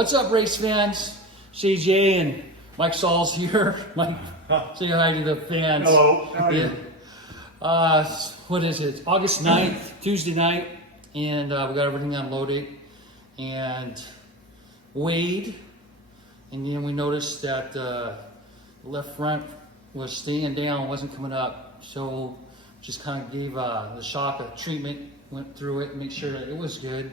What's up, race fans? CJ and Mike Saul's here. Mike, say hi to the fans. Hello. How are you? What is it? August 9th, Tuesday night, and we got everything unloaded and weighed, and then we noticed that the left front was staying down, wasn't coming up, so just kind of gave the shock a treatment, went through it, make sure that it was good,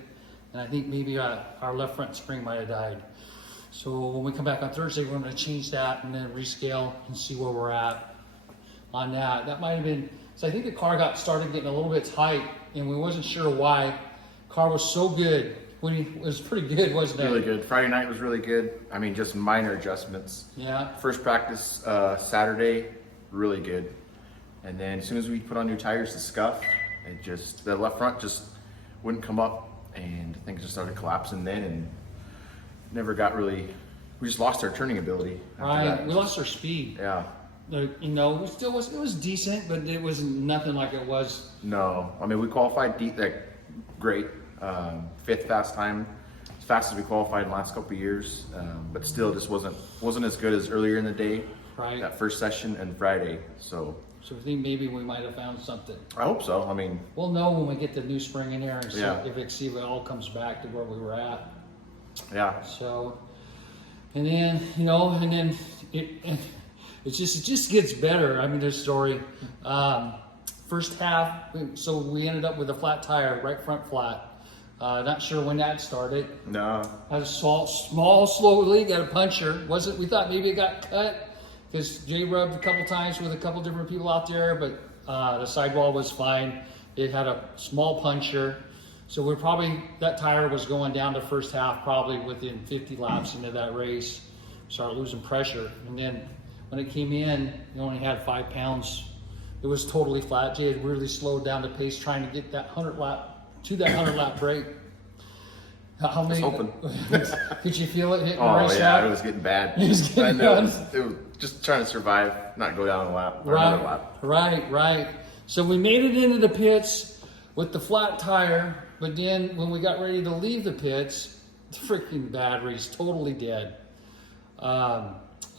and I think maybe our left front spring might have died. So when we come back on Thursday, we're going to change that and then rescale and see where we're at on that. That might have been, so I think the car got started getting a little bit tight, and we wasn't sure why. Car was so good. It was pretty good, wasn't it? Really good. Friday night was really good. I mean, just minor adjustments. Yeah. First practice Saturday, really good. And then as soon as we put on new tires, the scuff, the left front just wouldn't come up, and things just started collapsing then, and never got really. We just lost our turning ability. After that. We lost our speed. Yeah. It was decent, but it was nothing like it was. No, I mean we qualified great. Fifth fast time, as fast as we qualified in the last couple of years, but still just wasn't as good as earlier in the day. Right. That first session and Friday. So I think maybe we might have found something. I hope so. I mean, We'll know when we get the new spring in there and see Yeah. if it all comes back to where we were at. yeah. So, and then it just gets better. I mean, this story. First half, so we ended up with a flat tire, right front flat. Not sure when that started. No. Had a small slow leak, got a puncture. We thought maybe it got cut because Jay rubbed a couple times with a couple different people out there, but the sidewall was fine. It had a small puncture. So that tire was going down to first half, probably within 50 laps into that race. Started losing pressure. And then when it came in, it only had 5 pounds. It was totally flat. Jay had really slowed down the pace trying to get that 100 lap break. How many? hoping. Could you feel it hitting the Oh race yeah, lap? it was getting bad. It was getting it was bad. just trying to survive, not go down a lap or another lap. Right. So we made it into the pits with the flat tire, but then when we got ready to leave the pits, the freaking battery's totally dead.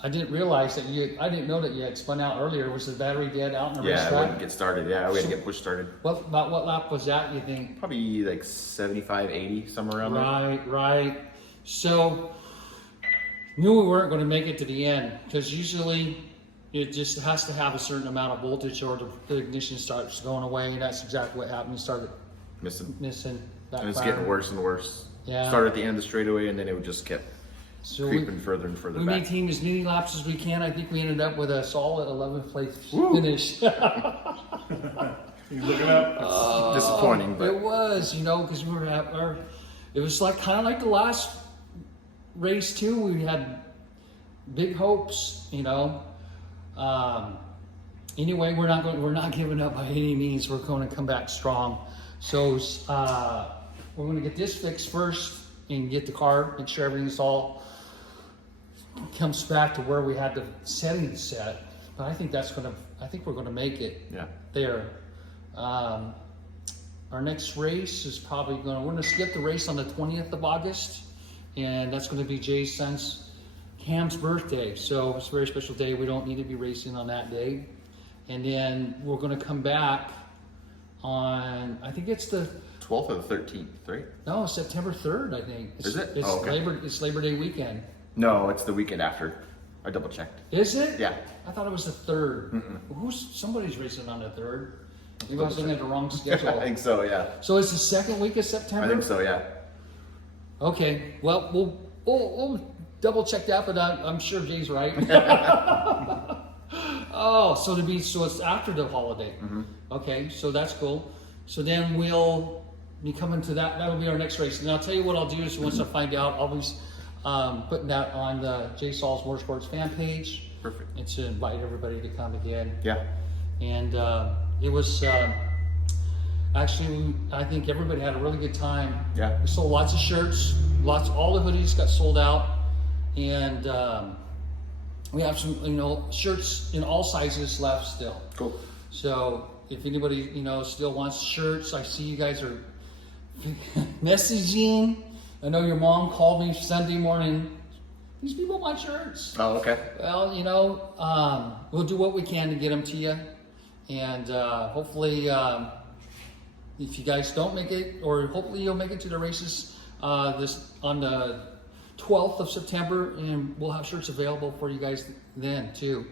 I didn't realize that I didn't know that you had spun out earlier. Was the battery dead out in the Yeah, it racetrack? wouldn't get started. Yeah, we had to get push started. About what lap was that, you think? Probably like 75, 80, somewhere around there. Right. So, knew we weren't going to make it to the end because usually it just has to have a certain amount of voltage or the ignition starts going away, and that's exactly what happened. We started missing that. And it's fire. getting worse and worse. Yeah. Started at the end of the straightaway, and then it would just kept So creeping further and further we back. maintained as many laps as we can. I think we ended up with a solid 11th place Woo. finish. You looking up? It's disappointing, but It was, because we were it was kind of like the last race too. We had big hopes, Anyway, we're not giving up by any means. We're going to come back strong. So we're going to get this fixed first and get the car, make sure everything's all comes back to where we had the settings set. But I think we're going to make it yeah. there. Our next race is we're going to skip the race on the 20th of August, and that's going to be Jay's son's Cam's birthday. So it's a very special day. We don't need to be racing on that day. And then we're going to come back on, I think it's the 12th or the 13th, right? No, September 3rd, I think. Is it? It's Oh, okay. It's Labor Day weekend. No, it's the weekend after. I double checked. Is it? Yeah. I thought it was the 3rd. Somebody's racing on the 3rd. Maybe I was looking at the wrong schedule. I think so, yeah. So it's the second week of September? I think so, yeah. Okay. Well, we'll double check that, but I'm sure Jay's right. So it's after the holiday. Mm-hmm. Okay, so that's cool. So then we'll be coming to that. That'll be our next race. And I'll tell you what I'll do is once I find out, I'll be putting that on the Jay Saul's Motorsports fan page. Perfect. And to invite everybody to come again. Yeah. And it was actually, I think everybody had a really good time. Yeah. We sold lots of shirts, all the hoodies got sold out, and we have some, shirts in all sizes left still. Cool. So if anybody, still wants shirts, I see you guys are messaging I know your mom called me Sunday morning. These people want shirts. Oh, okay. Well, you know, we'll do what we can to get them to you. And hopefully, if you guys don't make it, or hopefully you'll make it to the races this on the 12th of September, and we'll have shirts available for you guys then too.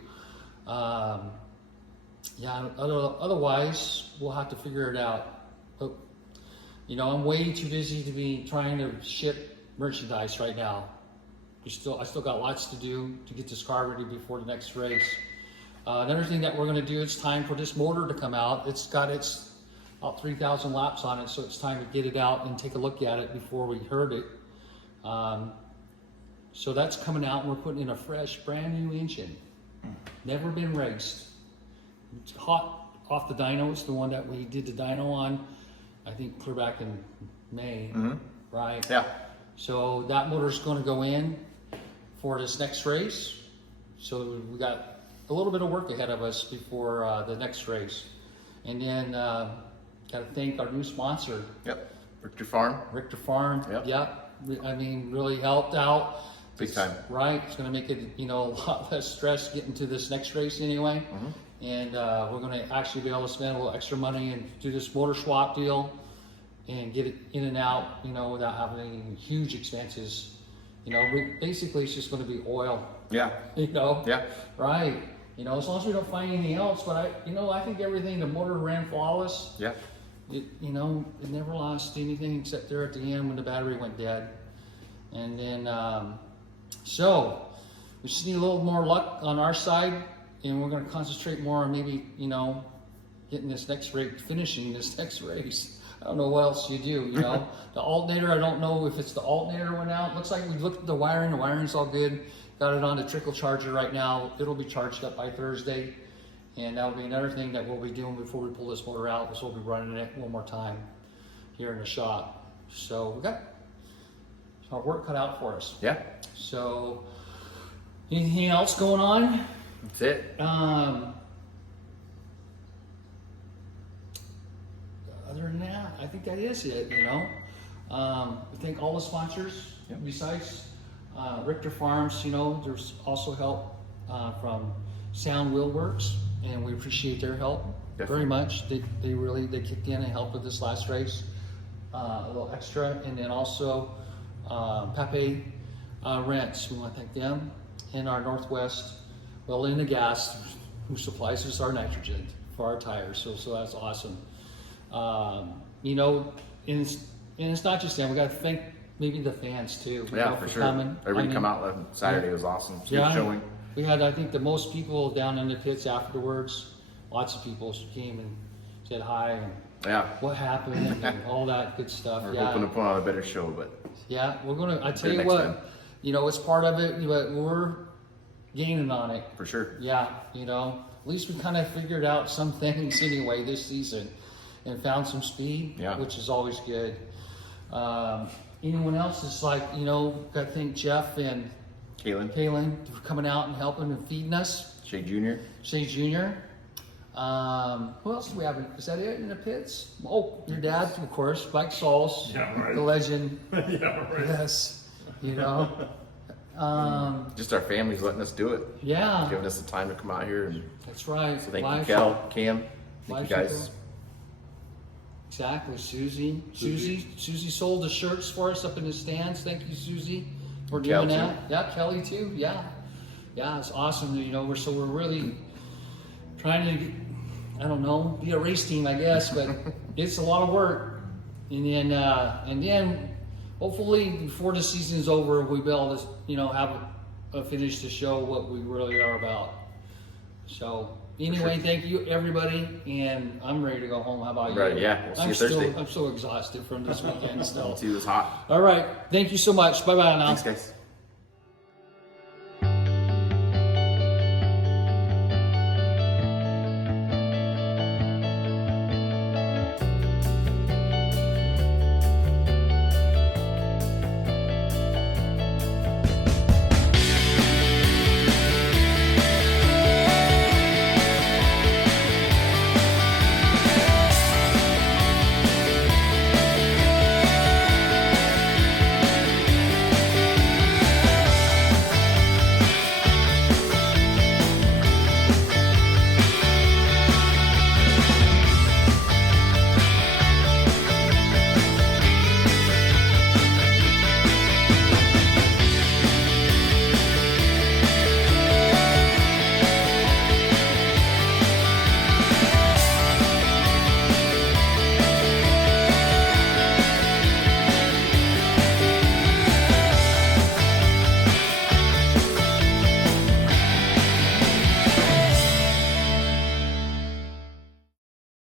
Yeah, otherwise we'll have to figure it out. But, you know, I'm way too busy to be trying to ship merchandise right now. I still got lots to do to get this car ready before the next race. Another thing that we're going to do, it's time for this motor to come out. It's got about 3,000 laps on it, so it's time to get it out and take a look at it before we hurt it. So that's coming out, and we're putting in a fresh, brand new engine. Never been raced. It's hot off the dyno. It's the one that we did the dyno on, I think clear back in May, right? Yeah. So that motor's going to go in for this next race. So we got a little bit of work ahead of us before the next race. And then got to thank our new sponsor. Yep. Richter Farm. Richter Farm. Yep. Yeah. I mean, really helped out. Big time. Right. It's going to make it, you know, a lot less stress getting to this next race anyway. And we're going to actually be able to spend a little extra money and do this motor swap deal and get it in and out, you know, without having any huge expenses. You know, basically it's just going to be oil. Yeah. You know? Yeah. Right. You know, as long as we don't find anything else, but I think everything, the motor ran flawless. Yeah. It never lost anything except there at the end when the battery went dead. And then, so we just need a little more luck on our side, and we're going to concentrate more on maybe, you know, getting this next race, finishing this next race. I don't know what else you do, you know. The alternator, I don't know if it's the alternator went out. Looks like we looked at the wiring's all good. Got it on the trickle charger right now. It'll be charged up by Thursday. And that'll be another thing that we'll be doing before we pull this motor out, is we'll be running it one more time here in the shop. So we got our work cut out for us. Yeah. So anything else going on? That's it. Other than that, I think that is it, you know. We thank all the sponsors. Yep. Besides Richter Farms, you know, there's also help from Sound Wheel Works, and we appreciate their help very much. They kicked in and helped with this last race, a little extra. And then also Pepe Rents, we want to thank them, and our Northwest Well in the Gas, who supplies us our nitrogen for our tires. So that's awesome. You know, and it's not just them. We got to thank maybe the fans too. Yeah, know, for sure. coming. Everybody come out on Saturday. It was awesome. Good showing. We had, I think, the most people down in the pits afterwards. Lots of people came and said hi and Yeah. what happened and all that good stuff. We're hoping to put on a better show, but Yeah, we're gonna. I tell Good you next what, time. you know, it's part of it, but we're gaining on it. for sure. Yeah, you know, at least we kind of figured out some things anyway this season, and found some speed, Yeah. which is always good. Anyone else is like, you know, I think Jeff and Kalen, for coming out and helping and feeding us. Shay Jr. Shay Jr. Who else do we have? Is that it in the pits? Oh, your dad, of course, Mike Sauls, Yeah, right. the legend. Yeah, right. Yes, you know. Just our families letting us do it, Yeah, giving us the time to come out here. And that's right. so thank you, Live- Kel, Cam. Thank live you guys. people. Exactly, Susie sold the shirts for us up in the stands. Thank you, Susie, for Kel, doing too. that. Yeah, Kelly too. Yeah, it's awesome. You know, we're really trying to, I don't know, be a race team, I guess, but it's a lot of work. And then hopefully before the season's over, we'll be able to, you know, have a finish to show what we really are about. So anyway, thank you everybody, and I'm ready to go home. How about you? Right, yeah. We'll see you Thursday. I'm so exhausted from this weekend still. See, it was hot. All right, thank you so much. Bye bye now. Thanks, guys.